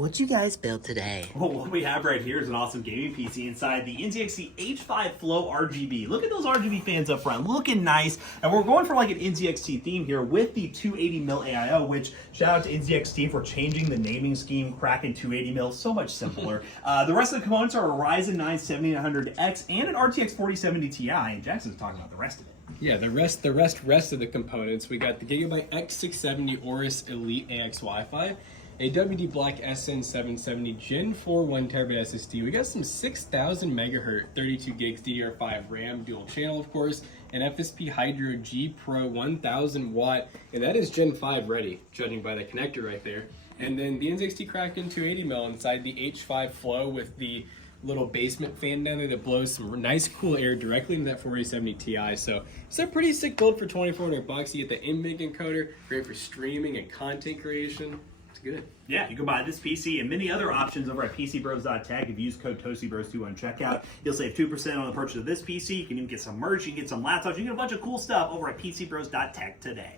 What'd you guys build today? Well, what we have right here is an awesome gaming PC inside the NZXT H5 Flow RGB. Look at those RGB fans up front, looking nice. And we're going for like an NZXT theme here with the 280mm AIO, which shout out to NZXT for changing the naming scheme, cracking 280mm, so much simpler. The rest of the components are a Ryzen 9 7900X and an RTX 4070 Ti, and Jackson's talking about the rest of it. Yeah, the rest of the components. We got the Gigabyte X670 Aorus Elite AX Wi-Fi, a WD Black SN770 Gen 4 1TB SSD. We got some 6000 megahertz 32 gigs DDR5 RAM, dual channel of course, an FSP Hydro G Pro 1000 watt, and that is Gen 5 ready, judging by the connector right there. And then the NZXT Kraken 280mm inside the H5 Flow with the little basement fan down there that blows some nice cool air directly into that 4070 Ti. So it's a pretty sick build for $2,400. You get the NVENC encoder, great for streaming and content creation. It's good. Yeah, you can buy this PC and many other options over at PCBros.tech. If you use code ToastyBros2 on checkout, you'll save 2% on the purchase of this PC. You can even get some merch, you can get some laptops, you can get a bunch of cool stuff over at PCBros.tech today.